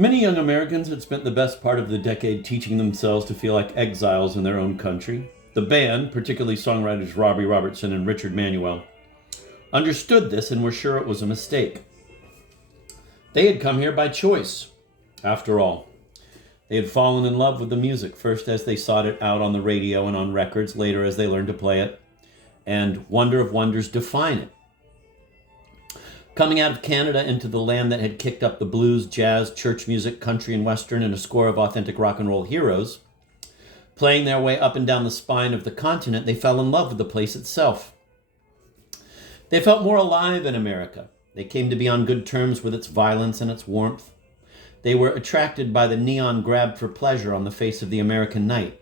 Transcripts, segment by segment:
Many young Americans had spent the best part of the decade teaching themselves to feel like exiles in their own country. The band, particularly songwriters Robbie Robertson and Richard Manuel, understood this and were sure it was a mistake. They had come here by choice, after all. They had fallen in love with the music, first as they sought it out on the radio and on records, later as they learned to play it, and wonder of wonders, define it. Coming out of Canada into the land that had kicked up the blues, jazz, church music, country and western, and a score of authentic rock and roll heroes, playing their way up and down the spine of the continent, they fell in love with the place itself. They felt more alive in America. They came to be on good terms with its violence and its warmth. They were attracted by the neon grab for pleasure on the face of the American night,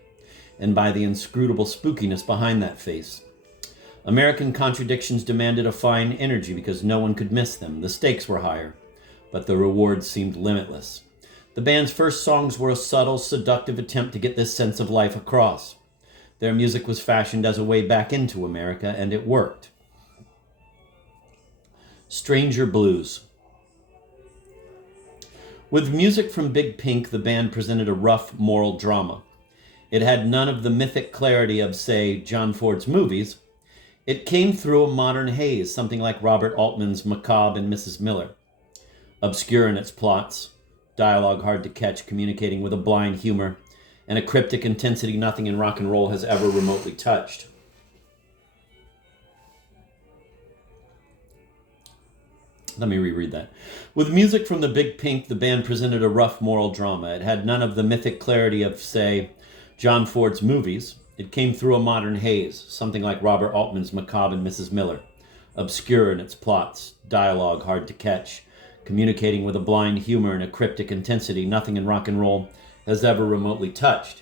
and by the inscrutable spookiness behind that face. American contradictions demanded a fine energy because no one could miss them. The stakes were higher, but the rewards seemed limitless. The band's first songs were a subtle, seductive attempt to get this sense of life across. Their music was fashioned as a way back into America, and it worked. Stranger Blues. With music from Big Pink, the band presented a rough moral drama. It had none of the mythic clarity of, say, John Ford's movies. It came through a modern haze, something like Robert Altman's Macabre and Mrs. Miller. Obscure in its plots, dialogue hard to catch, communicating with a blind humor, and a cryptic intensity nothing in rock and roll has ever remotely touched. Let me reread that. With music from the Big Pink, the band presented a rough moral drama. It had none of the mythic clarity of, say, John Ford's movies. It came through a modern haze, something like Robert Altman's Macabre and Mrs. Miller. Obscure in its plots, dialogue hard to catch, communicating with a blind humor and a cryptic intensity nothing in rock and roll has ever remotely touched.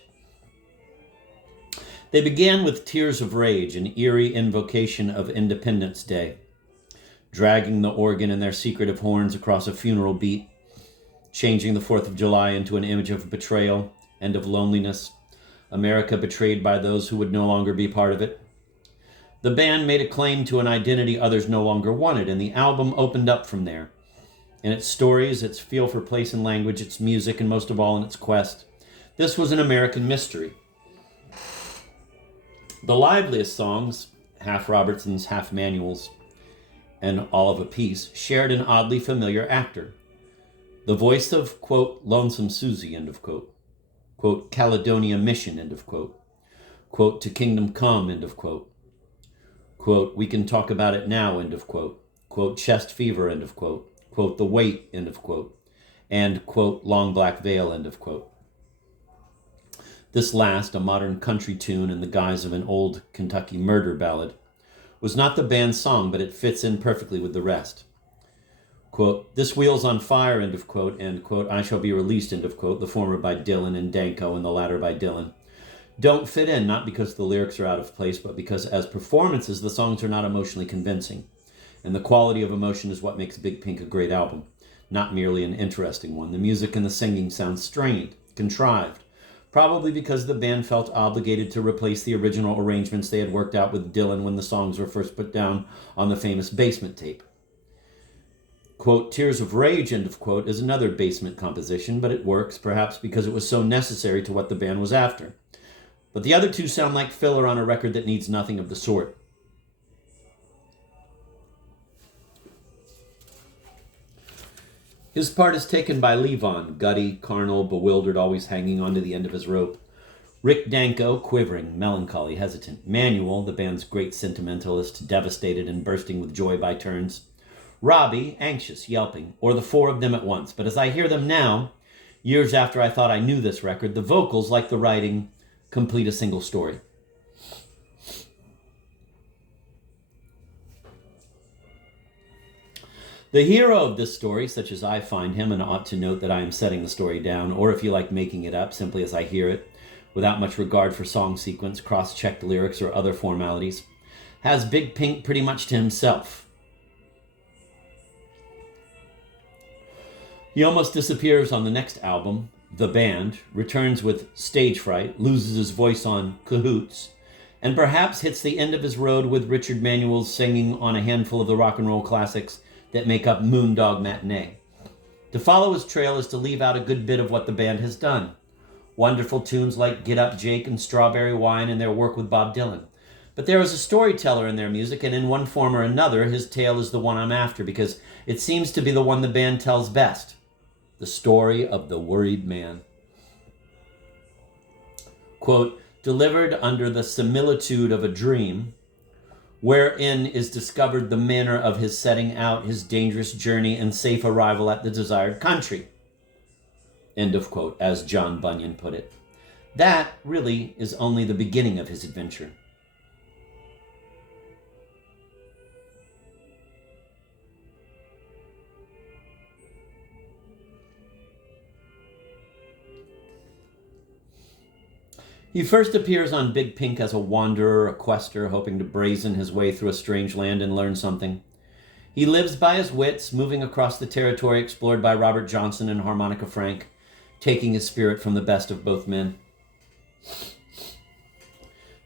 They began with Tears of Rage, an eerie invocation of Independence Day, dragging the organ and their secretive horns across a funeral beat, changing the 4th of July into an image of betrayal and of loneliness, America betrayed by those who would no longer be part of it. The band made a claim to an identity others no longer wanted, and the album opened up from there. In its stories, its feel for place and language, its music, and most of all in its quest, this was an American mystery. The liveliest songs, half Robertson's, half Manuel's, and all of a piece, shared an oddly familiar actor. The voice of, quote, Lonesome Susie, end of quote. Quote, Caledonia Mission, end of quote. Quote, To Kingdom Come, end of quote. Quote, We Can Talk About It Now, end of quote. Quote, Chest Fever, end of quote. Quote, The Wait, end of quote. And, quote, Long Black Veil, end of quote. This last, a modern country tune in the guise of an old Kentucky murder ballad, was not the band's song, but it fits in perfectly with the rest. Quote, This Wheel's on Fire, end of quote, and, quote, I Shall Be Released, end of quote, the former by Dylan and Danko and the latter by Dylan, don't fit in, not because the lyrics are out of place, but because as performances, the songs are not emotionally convincing. And the quality of emotion is what makes Big Pink a great album, not merely an interesting one. The music and the singing sound strained, contrived, probably because the band felt obligated to replace the original arrangements they had worked out with Dylan when the songs were first put down on the famous Basement tape. Quote, Tears of Rage, end of quote, is another Basement composition, but it works, perhaps because it was so necessary to what the band was after. But the other two sound like filler on a record that needs nothing of the sort. His part is taken by Levon, gutty, carnal, bewildered, always hanging onto the end of his rope. Rick Danko, quivering, melancholy, hesitant. Manuel, the band's great sentimentalist, devastated and bursting with joy by turns. Robbie, anxious, yelping, or the four of them at once. But as I hear them now, years after I thought I knew this record, the vocals, like the writing, complete a single story. The hero of this story, such as I find him, and ought to note that I am setting the story down, or if you like making it up, simply as I hear it, without much regard for song sequence, cross-checked lyrics, or other formalities, has Big Pink pretty much to himself. He almost disappears on the next album, The Band, returns with stage fright, loses his voice on Cahoots, and perhaps hits the end of his road with Richard Manuel's singing on a handful of the rock and roll classics that make up Moondog Matinee. To follow his trail is to leave out a good bit of what the band has done. Wonderful tunes like Get Up Jake and Strawberry Wine and their work with Bob Dylan. But there is a storyteller in their music, and in one form or another, his tale is the one I'm after, because it seems to be the one the band tells best. The story of the worried man. Quote, delivered under the similitude of a dream, wherein is discovered the manner of his setting out his dangerous journey and safe arrival at the desired country. End of quote, as John Bunyan put it. That really is only the beginning of his adventure. He first appears on Big Pink as a wanderer, a quester, hoping to brazen his way through a strange land and learn something. He lives by his wits, moving across the territory explored by Robert Johnson and Harmonica Frank, taking his spirit from the best of both men.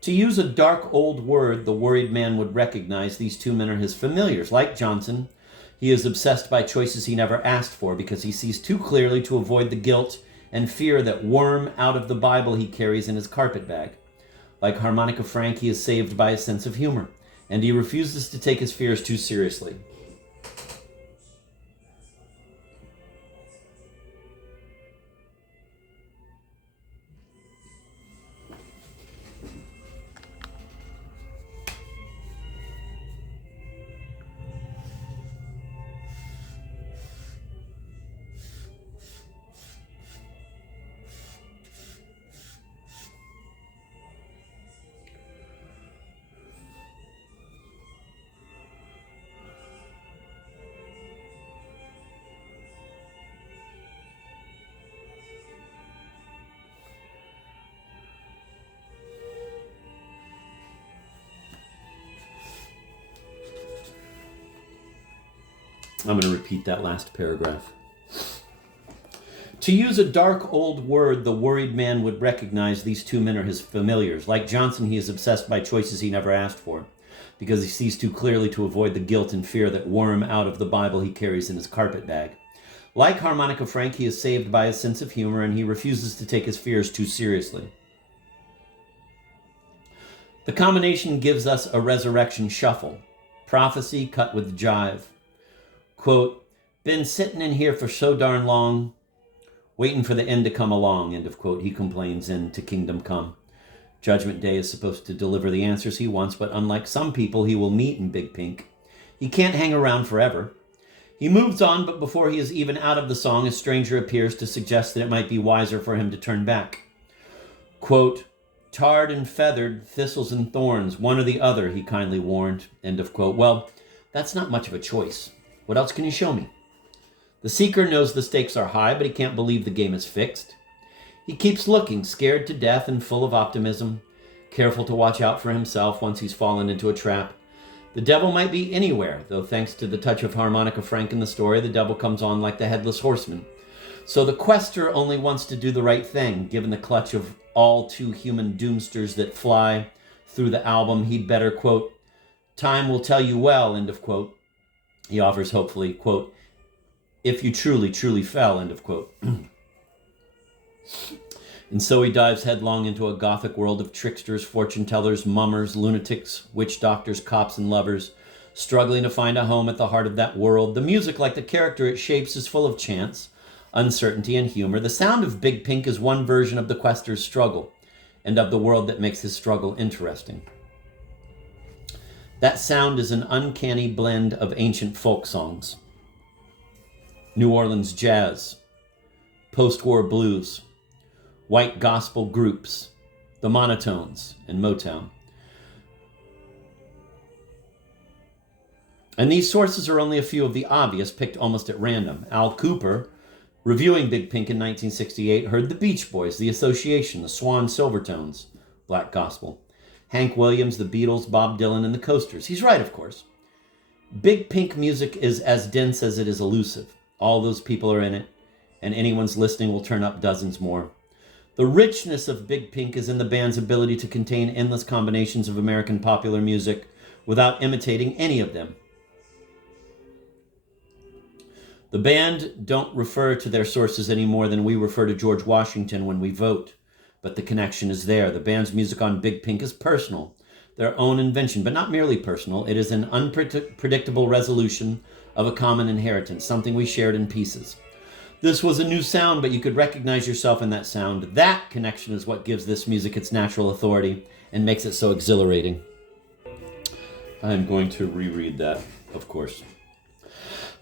To use a dark old word, the worried man would recognize these two men are his familiars. Like Johnson, he is obsessed by choices he never asked for because he sees too clearly to avoid the guilt and fear that worm out of the Bible he carries in his carpet bag. Like Harmonica Frank, he is saved by a sense of humor, and he refuses to take his fears too seriously. I'm going to repeat that last paragraph. To use a dark old word, the worried man would recognize these two men are his familiars. Like Johnson, he is obsessed by choices he never asked for, because he sees too clearly to avoid the guilt and fear that worm out of the Bible he carries in his carpet bag. Like Harmonica Frank, he is saved by his sense of humor, and he refuses to take his fears too seriously. The combination gives us a resurrection shuffle, prophecy cut with jive. Quote, been sitting in here for so darn long, waiting for the end to come along, end of quote, he complains in To Kingdom Come. Judgment Day is supposed to deliver the answers he wants, but unlike some people he will meet in Big Pink, he can't hang around forever. He moves on, but before he is even out of the song, a stranger appears to suggest that it might be wiser for him to turn back. Quote, tarred and feathered, thistles and thorns, one or the other, he kindly warned, end of quote. Well, that's not much of a choice. What else can you show me? The seeker knows the stakes are high, but he can't believe the game is fixed. He keeps looking, scared to death and full of optimism, careful to watch out for himself once he's fallen into a trap. The devil might be anywhere, though thanks to the touch of Harmonica Frank in the story, the devil comes on like the headless horseman. So the quester only wants to do the right thing, given the clutch of all too human doomsters that fly through the album. He'd better, quote, time will tell you well, end of quote. He offers hopefully, quote, if you truly, truly fell, end of quote. And so he dives headlong into a gothic world of tricksters, fortune tellers, mummers, lunatics, witch doctors, cops, and lovers, struggling to find a home at the heart of that world. The music, like the character it shapes, is full of chance, uncertainty, and humor. The sound of Big Pink is one version of the quester's struggle, and of the world that makes his struggle interesting. That sound is an uncanny blend of ancient folk songs, New Orleans jazz, post-war blues, white gospel groups, the Monotones, and Motown. And these sources are only a few of the obvious, picked almost at random. Al Cooper, reviewing Big Pink in 1968, heard the Beach Boys, The Association, the Swan Silvertones, black gospel. Hank Williams, the Beatles, Bob Dylan, and the Coasters. He's right, of course. Big Pink music is as dense as it is elusive. All those people are in it, and anyone's listening will turn up dozens more. The richness of Big Pink is in the band's ability to contain endless combinations of American popular music without imitating any of them. The band don't refer to their sources any more than we refer to George Washington when we vote. But the connection is there. The band's music on Big Pink is personal, their own invention, but not merely personal. It is an unpredictable resolution of a common inheritance, something we shared in pieces. This was a new sound, but you could recognize yourself in that sound. That connection is what gives this music its natural authority and makes it so exhilarating. I'm going to reread that, of course.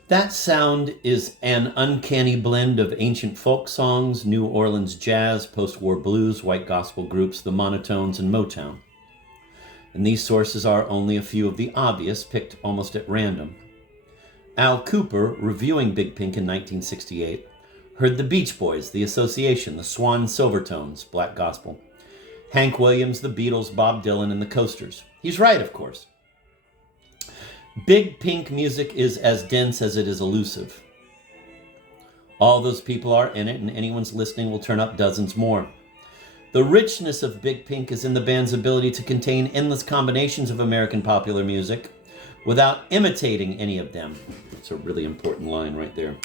That sound is an uncanny blend of ancient folk songs, New Orleans jazz, post-war blues, white gospel groups, the Monotones, and Motown. And these sources are only a few of the obvious, picked almost at random. Al Cooper, reviewing Big Pink in 1968, heard the Beach Boys, the Association, the Swan Silvertones, black gospel, Hank Williams, the Beatles, Bob Dylan, and the Coasters. He's right, of course. Big Pink music is as dense as it is elusive. All those people are in it, and anyone's listening will turn up dozens more. The richness of Big Pink is in the band's ability to contain endless combinations of American popular music without imitating any of them. That's a really important line right there.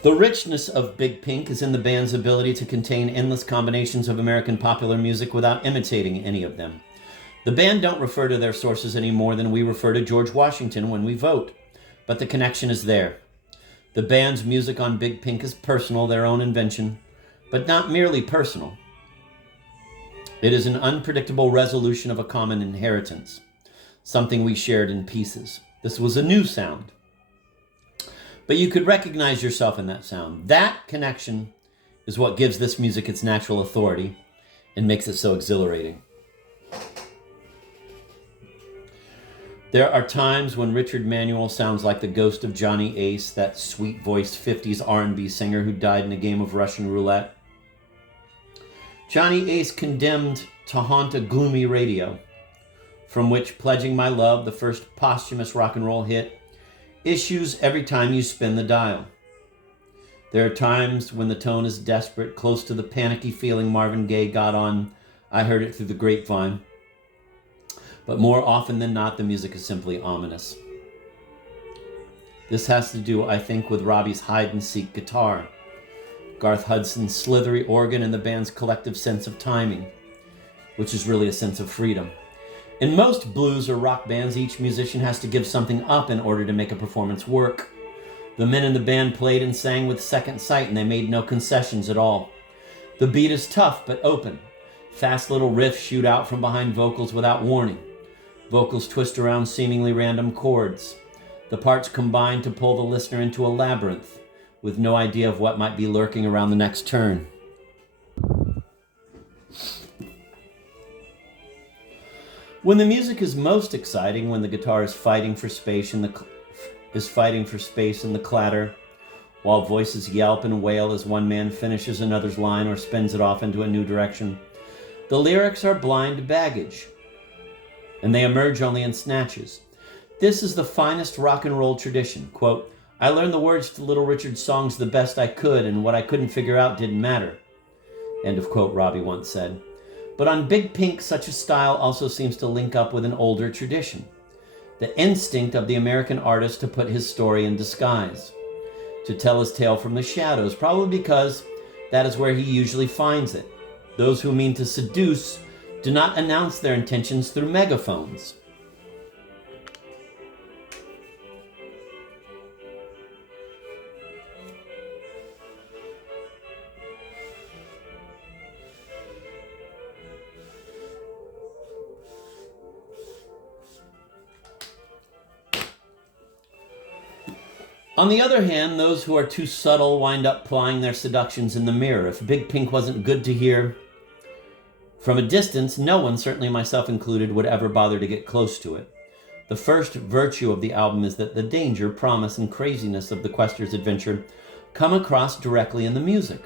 The richness of Big Pink is in the band's ability to contain endless combinations of American popular music without imitating any of them. The band don't refer to their sources any more than we refer to George Washington when we vote, but the connection is there. The band's music on Big Pink is personal, their own invention, but not merely personal. It is an unpredictable resolution of a common inheritance, something we shared in pieces. This was a new sound. But you could recognize yourself in that sound. That connection is what gives this music its natural authority and makes it so exhilarating. There are times when Richard Manuel sounds like the ghost of Johnny Ace, that sweet-voiced 50s R&B singer who died in a game of Russian roulette. Johnny Ace condemned to haunt a gloomy radio, from which Pledging My Love, the first posthumous rock and roll hit, issues every time you spin the dial. There are times when the tone is desperate, close to the panicky feeling Marvin Gaye got on I Heard It Through the Grapevine. But more often than not, the music is simply ominous. This has to do, I think, with Robbie's hide-and-seek guitar, Garth Hudson's slithery organ, and the band's collective sense of timing, which is really a sense of freedom. In most blues or rock bands, each musician has to give something up in order to make a performance work. The men in the band played and sang with second sight, and they made no concessions at all. The beat is tough but open. Fast little riffs shoot out from behind vocals without warning. Vocals twist around seemingly random chords. The parts combine to pull the listener into a labyrinth, with no idea of what might be lurking around the next turn. When the music is most exciting, when the guitar is fighting for space in the clatter, while voices yelp and wail as one man finishes another's line or spins it off into a new direction, the lyrics are blind baggage, and they emerge only in snatches. This is the finest rock and roll tradition. Quote, I learned the words to Little Richard's songs the best I could, and what I couldn't figure out didn't matter. End of quote, Robbie once said. But on Big Pink, such a style also seems to link up with an older tradition, the instinct of the American artist to put his story in disguise, to tell his tale from the shadows, probably because that is where he usually finds it. Those who mean to seduce do not announce their intentions through megaphones. On the other hand, those who are too subtle wind up plying their seductions in the mirror. If Big Pink wasn't good to hear from a distance, no one, certainly myself included, would ever bother to get close to it. The first virtue of the album is that the danger, promise, and craziness of the Quester's adventure come across directly in the music.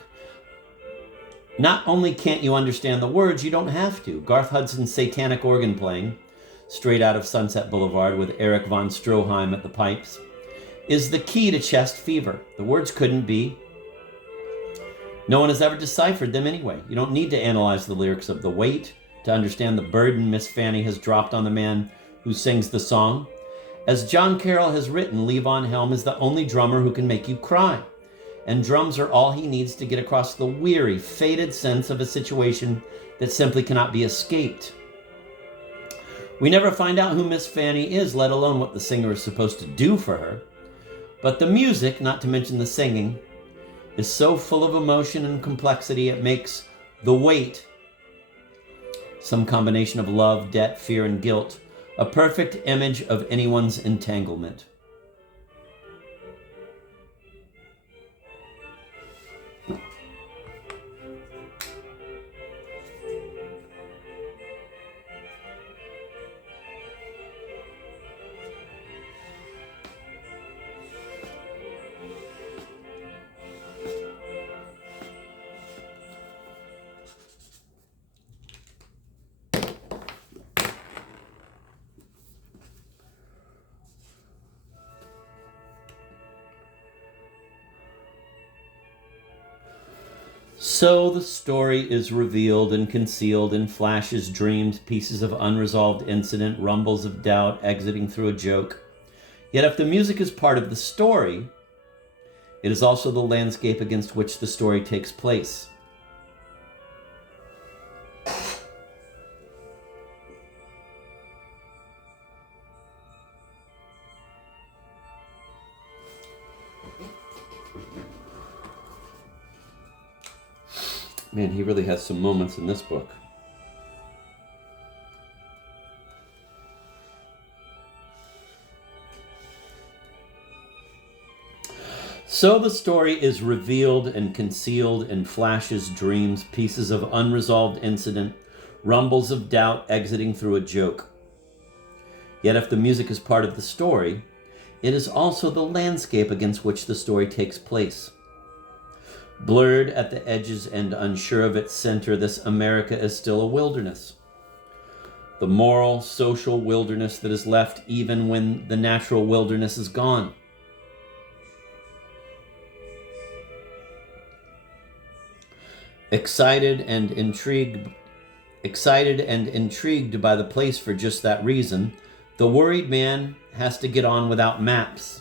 Not only can't you understand the words, you don't have to. Garth Hudson's satanic organ playing, straight out of Sunset Boulevard with Erich von Stroheim at the pipes, is the key to chest fever. The words couldn't be. No one has ever deciphered them anyway. You don't need to analyze the lyrics of The Weight to understand the burden Miss Fanny has dropped on the man who sings the song. As John Carroll has written, Levon Helm is the only drummer who can make you cry. And drums are all he needs to get across the weary, fated sense of a situation that simply cannot be escaped. We never find out who Miss Fanny is, let alone what the singer is supposed to do for her. But the music, not to mention the singing, is so full of emotion and complexity it makes The Weight, some combination of love, debt, fear, and guilt, a perfect image of anyone's entanglement. So the story is revealed and concealed in flashes, dreams, pieces of unresolved incident, rumbles of doubt exiting through a joke. Yet if the music is part of the story, it is also the landscape against which the story takes place. Man, he really has some moments in this book. So the story is revealed and concealed in flashes, dreams, pieces of unresolved incident, rumbles of doubt exiting through a joke. Yet if the music is part of the story, it is also the landscape against which the story takes place. Blurred at the edges and unsure of its center, this America is still a wilderness. The moral, social wilderness that is left even when the natural wilderness is gone. Excited and intrigued by the place for just that reason, the worried man has to get on without maps.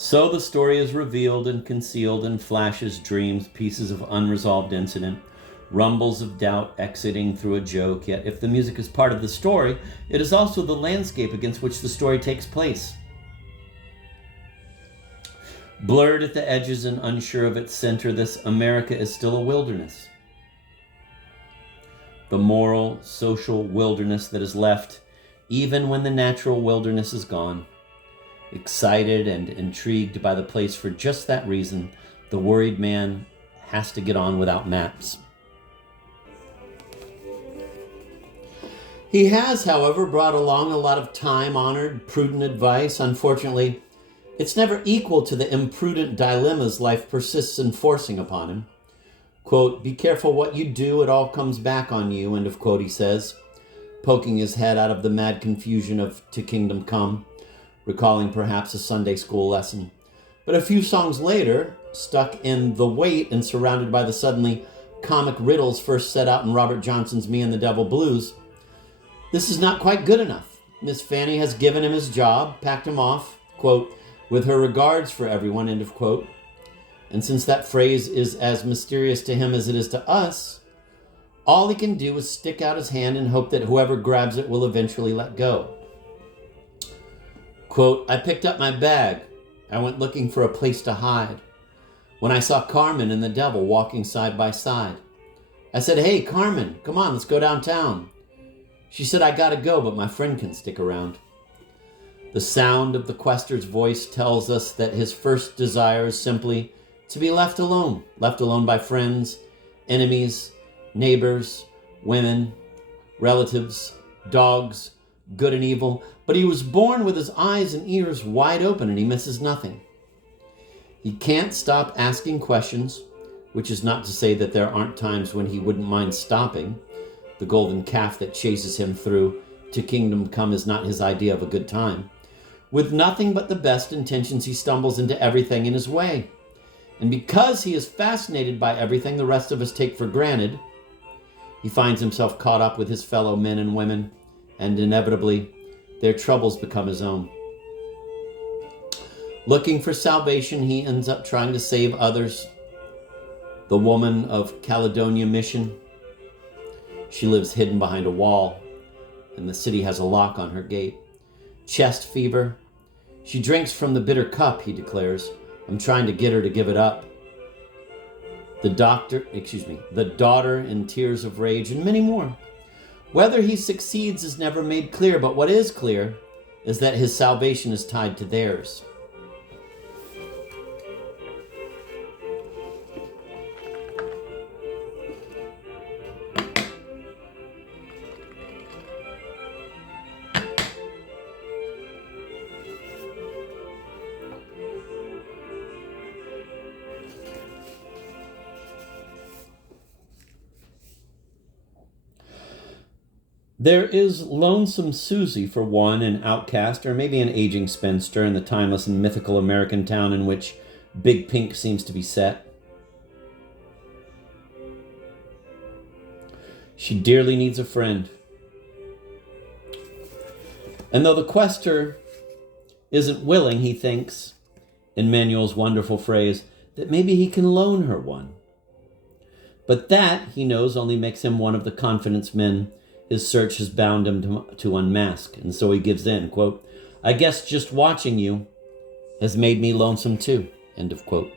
So the story is revealed and concealed in flashes, dreams, pieces of unresolved incident, rumbles of doubt exiting through a joke. Yet if the music is part of the story, it is also the landscape against which the story takes place. Blurred at the edges and unsure of its center, this America is still a wilderness. The moral, social wilderness that is left even when the natural wilderness is gone. Excited and intrigued by the place for just that reason, the worried man has to get on without maps. He has, however, brought along a lot of time-honored, prudent advice. Unfortunately, it's never equal to the imprudent dilemmas life persists in forcing upon him. Quote, "Be careful what you do, it all comes back on you," end of quote, he says, poking his head out of the mad confusion of To Kingdom Come, recalling perhaps a Sunday school lesson. But a few songs later, stuck in The Weight and surrounded by the suddenly comic riddles first set out in Robert Johnson's Me and the Devil Blues, this is not quite good enough. Miss Fanny has given him his job, packed him off, quote, "with her regards for everyone," end of quote. And since that phrase is as mysterious to him as it is to us, all he can do is stick out his hand and hope that whoever grabs it will eventually let go. Quote, I picked up my bag. I went looking for a place to hide. When I saw Carmen and the devil walking side by side, I said, hey, Carmen, come on, let's go downtown. She said, I gotta go, but my friend can stick around. The sound of the quester's voice tells us that his first desire is simply to be left alone by friends, enemies, neighbors, women, relatives, dogs, good and evil. But he was born with his eyes and ears wide open and he misses nothing. He can't stop asking questions, which is not to say that there aren't times when he wouldn't mind stopping. The golden calf that chases him through to kingdom come is not his idea of a good time. With nothing but the best intentions, he stumbles into everything in his way. And because he is fascinated by everything the rest of us take for granted, he finds himself caught up with his fellow men and women, and inevitably, their troubles become his own. Looking for salvation, he ends up trying to save others. The woman of Caledonia Mission, she lives hidden behind a wall, and the city has a lock on her gate. Chest fever. She drinks from the bitter cup, he declares. I'm trying to get her to give it up. The daughter in tears of rage, and many more. Whether he succeeds is never made clear, but what is clear is that his salvation is tied to theirs. There is Lonesome Susie, for one, an outcast, or maybe an aging spinster in the timeless and mythical American town in which Big Pink seems to be set. She dearly needs a friend. And though the quester isn't willing, he thinks, in Manuel's wonderful phrase, that maybe he can loan her one. But that, he knows, only makes him one of the confidence men his search has bound him to unmask, and so he gives in, quote, I guess just watching you has made me lonesome too, end of quote.